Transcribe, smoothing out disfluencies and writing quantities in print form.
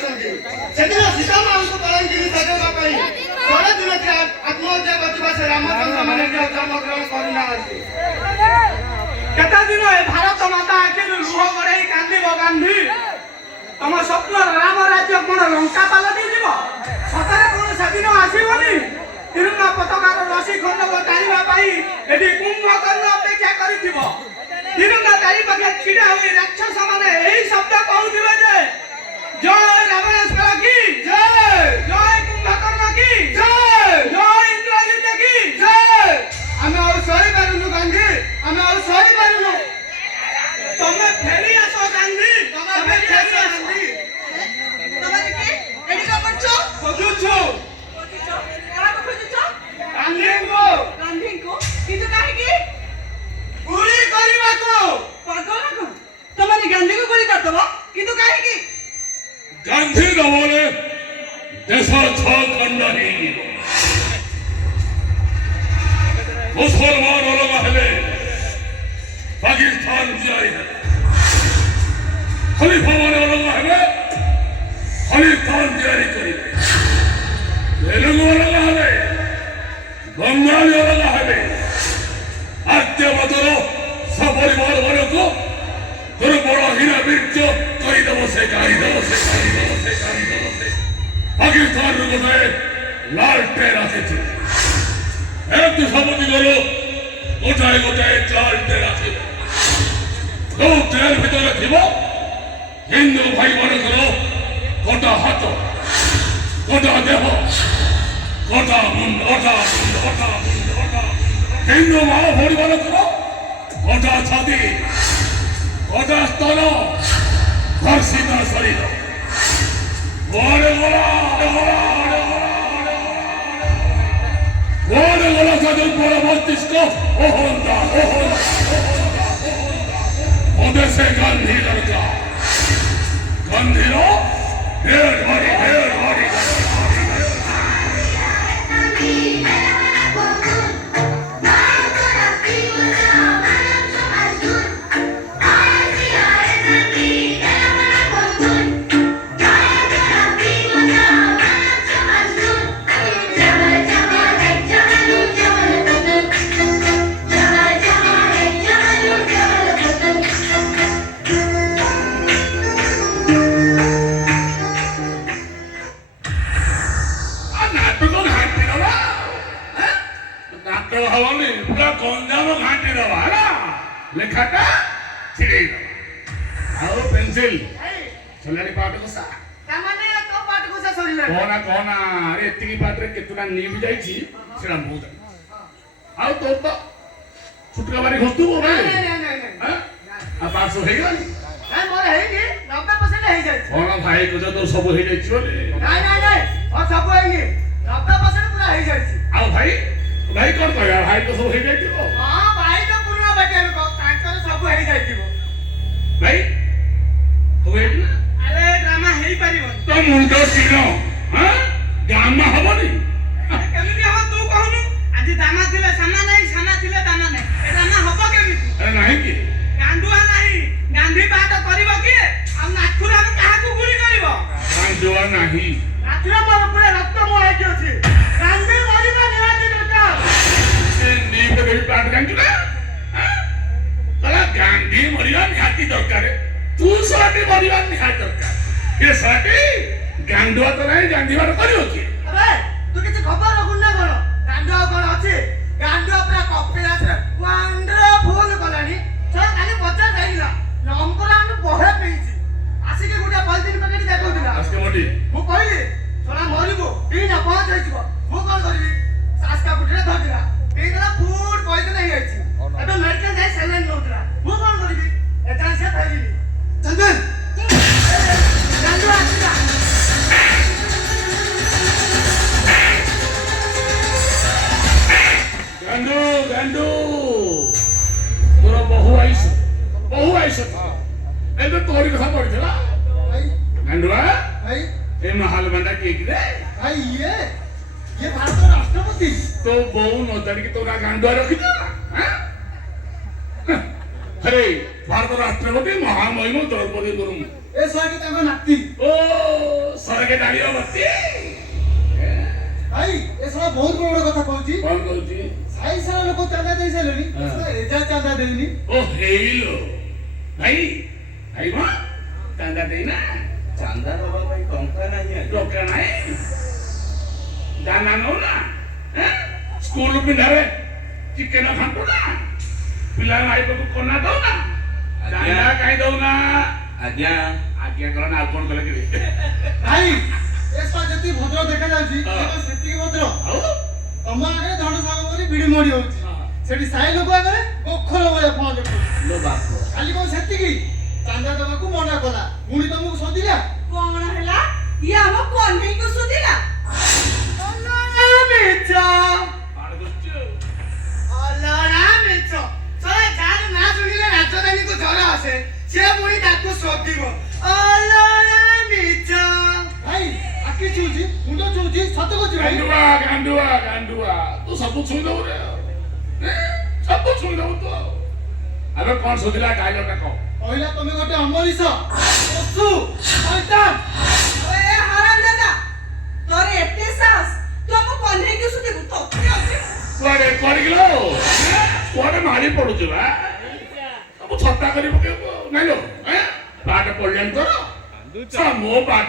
ଅଛନ୍ତି ସେଦିନ ସୀତା ମାଙ୍କୁ କଳଙ୍କିନୀ ସଜେଇବା ପାଇଁ 16 ଦିନ ଆତ୍ମହତ୍ୟା କରିଥିବା ସେ ରାମଚନ୍ଦ୍ର ମାନେ ଜନ୍ମଗ୍ରହଣ କରୁନାହାନ୍ତି। କେତେ ଦିନ ଏ ଭାରତ ମାତା ଆଖିରୁ ଲୁହ ଗଡ଼େଇ କାନ୍ଦିବ ଗାନ୍ଧୀ? ତମ ସ୍ୱପ୍ନର ରାମ ରାଜ୍ୟ କଣ ଲଙ୍କା ପାଲଟି ଯିବ? ସତରେ କଣ ସେଦିନ ଆସିବନି? ତିରଙ୍ଗା ପତାକାର ରଶି ଖଣ୍ଡକ ଟାଣିବା ପାଇଁ ଏଠି କୁମ୍ଭକର୍ଣ୍ଣ ଅପେକ୍ଷା କରିଥିବ। ତିରଙ୍ଗା ଚାରିପାଖେ ଛିଡ଼ା ହୋଇ ରାକ୍ଷସ ମାନେ ଏହି ଶବ୍ଦ କହୁଥିବେ ଯେ ଜୟ ରାବଣେଶ୍ୱର କି ଜୟ, ଜୟ କୁମ୍ଭକର୍ଣ୍ଣ କି ଜୟ, ଜୟ ଇନ୍ଦ୍ରଜିତ କି ଜୟ। ଆମେ ଆଉ ସହିପାରୁନୁ ଗାନ୍ଧୀ, ଆମେ ଆଉ ସହିପାରୁନୁ। ତମେ ଫେରି ଆସ ଗାନ୍ଧୀ, ତମେ ଫେରି ଆସ। ତମେ କି ଏଠି କଣ କରୁଛ? ଖୋଜୁଛୁ ଗାନ୍ଧୀଙ୍କୁ। ଗାନ୍ଧୀଙ୍କୁ? କିନ୍ତୁ କାହିଁକି? ଗୁଳି କରିବାକୁ। ପାଗଳ ନା କଣ? ତମେ ଗାନ୍ଧୀଙ୍କୁ ଗୁଳି କରିଦବ କିନ୍ତୁ କାହିଁକି? ଗାନ୍ଧୀ ନବଲେ ଦେଶ 6 ଖଣ୍ଡ ହେଇଯିବ। ମୁସଲମାନ ଅଲଗା ହେଲେ ପାକିସ୍ତାନ ତିଆରି ହେଲେ, ଖଲିଫା ମାନେ ଅଲଗା ହେଲେ ଖଲିସ୍ତାନ ତିଆରି କରିବେ, ତେଲୁଗୁ ଅଲଗା ହେଲେ, ବଙ୍ଗାଳୀ ଅଲଗା ହେଲେ, ଆର୍ଯ୍ୟବତର ସପରିବାର ମାନଙ୍କୁ ଦୁର୍ବଳ ହୀନ ବୀର୍ଯ୍ୟ କରିଦେବ ସେ ଗାଳିଦେବ ସେ ଗାଳିଦେବ ସେ ଗାଳିଦେବ ସେ। ପାକିସ୍ତାନରୁ ଗୋଟେ ଲାଲଟେନ୍ ଆସିଛି। ଏମିତି ସବୁ ଦିଗରୁ ଗୋଟାଏ ଗୋଟାଏ ଲାଲଟେନ୍ ଆସିବ। ଯୋଉ ଟେନ୍ ଭିତରେ ଥିବ ହିନ୍ଦୁ ଭାଇମାନଙ୍କର କଟା ହାତ, କଟା ଦେହ, କଟା ମୁଣ୍ଡ, କଟା ମୁଣ୍ଡ, କଟା ମୁଣ୍ଡ, କଟା ହିନ୍ଦୁ ମା ଭଉଣୀମାନଙ୍କର କଟା ଛାତି, କଟା ସ୍ତନ, ଧର୍ଷିତ ଶରୀର। କୁଆଡ଼େ ଗଲା କୁଆଡ଼େ ଗଲା ସେ ଦୁର୍ବଳ ମସ୍ତିଷ୍କ? ଓହନ୍ତା ମୋତେ ସେ ଗାନ୍ଧୀ ଦରକାର। ଗାନ୍ଧୀର ଢେର ଭାରି ଢେର ଭାରି ଗଞ୍ଜାମ ଘାଣ୍ଟି ଦେବା ହେଲା, ଲେଖାଟା ଛିଡ଼େଇ ଦେବା। ଆଉ ପେନ୍ସିଲ ସରିଲାଣି ପାଠ ଘୋଷା। କହନା କହନା, ଆରେ ଏତିକି ପାଠରେ କେତେଟା ନିଭି ଯାଇଛି ସେଟା ମୁଁ ଜାଣି। ଆଉ ତୋର ତ ଛୁଟକା ବାରି ଘଷୁଥିବୁ ଆଉ ପାଠ ସବୁ ହେଇଗଲାଣି। କଣ ଭାଇ କହୁଛ ତୋର ସବୁ ହେଇଯାଇଛି ବୋଲି? ଆଉ ଭାଇ ଭାଇ କଣ କହିବା? ଭାଇ ତ ସବୁ ହେଇଯାଇଥିବ। ଭାଇ ସବୁ ହେଇଛି ନା? ଆରେ ଡ୍ରାମା ହେଇପାରିବନି। ତ ମୁଣ୍ଡ ଚିର ଡ୍ରାମା ହବନି। କେମିତି ହବ ତୁ କହୁନୁ? ଆଜି ଦାମା ଥିଲେ ସାମା ନାହିଁ, ସାମା ଥିଲେ ଦାମା ନାହିଁ। ଏ ଡ୍ରାମା ହବ କେମିତି? ଆରେ ନାହିଁ କି ଗାଣ୍ଡୁଆ ନାହିଁ, ଗାନ୍ଧୀ ପାଠ କରିବ କିଏ? ଆଉ ନାଥୁରାମ କାହାକୁ ଗୁଳି କରିବ? ଗାଣ୍ଡୁଆ ନାହିଁ। ନାଥୁରାମ ଉପରେ ରକ୍ତ ମୋହାଇକି ଅଛି। ଗାନ୍ଧୀ ମରିବା ନିହାତି ଦରକାର। ପାଠ ଜାଣିଛୁ ନା? ଗାନ୍ଧୀ ମରିବା ନିହାତି ଦରକାର। ତୁ ଶହଟି ମରିବା ନିହାତି ଦରକାର। ଏ ଶହଟି ଗାଣ୍ଡୁଆ ତ ନାହିଁ, ଗାନ୍ଧୀ ବାଟ କରିବ କିଏ? ତୁ କିଛି ଖବର ରଖୁନ ନା କଣ? ଗାଣ୍ଡୁଆ କଣ ଅଛି? ଗାଣ୍ଡୁଆ ପୁରା କପିଳାସରେ ୱାଣ୍ଡରଫୁଲ କଲାଣି। କାଲି ପଚାର ଯାଇଥିଲା ନମ୍ବର ଆମେ ବହେ ପେଇଛି। ଆସିକି ଗୋଟେ ପଲିଥିନ ପ୍ୟାକେଟ ଦେଖଉଥିଲା। ମୁଁ କହିଲି ଶଳା ମରିବୁ, ଏଇନା ପହଞ୍ଚ ହେଇଯିବ। ମୁଁ କଣ କରିବି? ଶାସ୍କା ପୁଟିରେ ଧରିଥିଲା, ଏଇଟା ଫୁଡ ପଇସା ହେଇଯାଇଛି। ଏବେ ମେଡିକାଲ ଯାଇ ସେଲାଇନ୍ ନଉଥିଲା। ମୁଁ କଣ କରିବି? ଏଯାଏଁ ସେ ଫେରିନି। ଚନ୍ଦନ ଗାଣ୍ଡୁଆ ଆସିଲା। ଗାଣ୍ଡୁ ଗାଣ୍ଡୁ ତୋର ବହୁ ଆଇସ ଏବେ ତୋରି କଥା ପଡିଥିଲା। ଗାଣ୍ଡୁଆ ଏ ମହାଲ ବାଣ୍ଡା କିଏ କି ରେ? ये भारत राष्ट्रपति। तो बोऊ न जानिक तो गांडुआ रखिछ अरे भारत राष्ट्रपति महामहिम द्रौपदी मुर्मू ଏ ଶହେଟି ତାଙ୍କ ନାତି ओ सरके डालियो बत्ती ଭାଇ ଏ ଶହ ବହୁତ ବଡ ବଡ କଥା କହୁଛି कौन कहूची ସାଇ ସାରା ଲୋକ ଚାନ୍ଦା ଦେଇ ସାରିଲେଣି ଏଯାଏ ଚାନ୍ଦା ଦେଇନି ओ हेलो भाई भाई मां चांदा देना ଚାନ୍ଦା ଦେବା ପାଇଁ ଟଙ୍କା ନାହିଁ ଆଜ୍ଞା। टोका नहीं दाना नो ना स्कूल पिंधारे चिकेन खांटू ना पिला नाई को कोना दो ना चांदा काई दो ना ଆଜ୍ଞା आज्ञा करो ना कौन कले के ଭାଇ ଏ ଶହ ଯେତିକି ଭଦ୍ର ଦେଖାଯାଉଛି ସେତିକି ଭଦ୍ର आओ ତମ ଆଗରେ ଧନ ସାଗ କରି ଭିଡି ମୋଡି ହଉଛି ସେଠି ସାଇ ଲୋକ ଆଗରେ ଗୋଖର ଭଳିଆ ଫଳ ଦେଖୁଛି ଲୋ ବାପ ଖାଲି କଣ ସେତିକି ଚାନ୍ଦା ଦେବାକୁ ମନା କଲା ପୁଣି ତମକୁ ସଦିଲା କଣ ହେଲା ଇଏ ଆମ କହ୍ନେଇକୁ ସୁଧିଲା ମିଛ पाड़ गुच्चो ଅଲରା ମିଛ ଶହେ ଯାହାର ନାଁ ଶୁଣିଲେ ରାଜଧାନୀକୁ ଜ୍ୱର ଆସେ ସେ ପୁଣି ତାକୁ ଶୋଧିବ ଅଲରା ମିଛ ଭାଇ ଆଖି ଛୁଉଛି ମୁଣ୍ଡ ଛୁଉଛି ସତ କହୁଛି ଭାଇ गांडुआ तू सब छुई दो रे सब छुई दो तो अबे कौन सोचला डायलॉग का को କହିଲା ତମେ ଗୋଟେ ଅମରିଷ ପଶୁ ଶୈତାନ ଏ ହରାମ ଦାଦା ତୋର ଏତେ ସାହସ ତୁ ଆମ କହ୍ନେଇକୁ ସୁଧିବୁ ତୋତେ ଅଛି कुआडे गिलो कुआडे मारी पडुछ बा अब छत्ता करी पके नहीं लो हैं पाठ पडल्यान तोर सा मो पाठ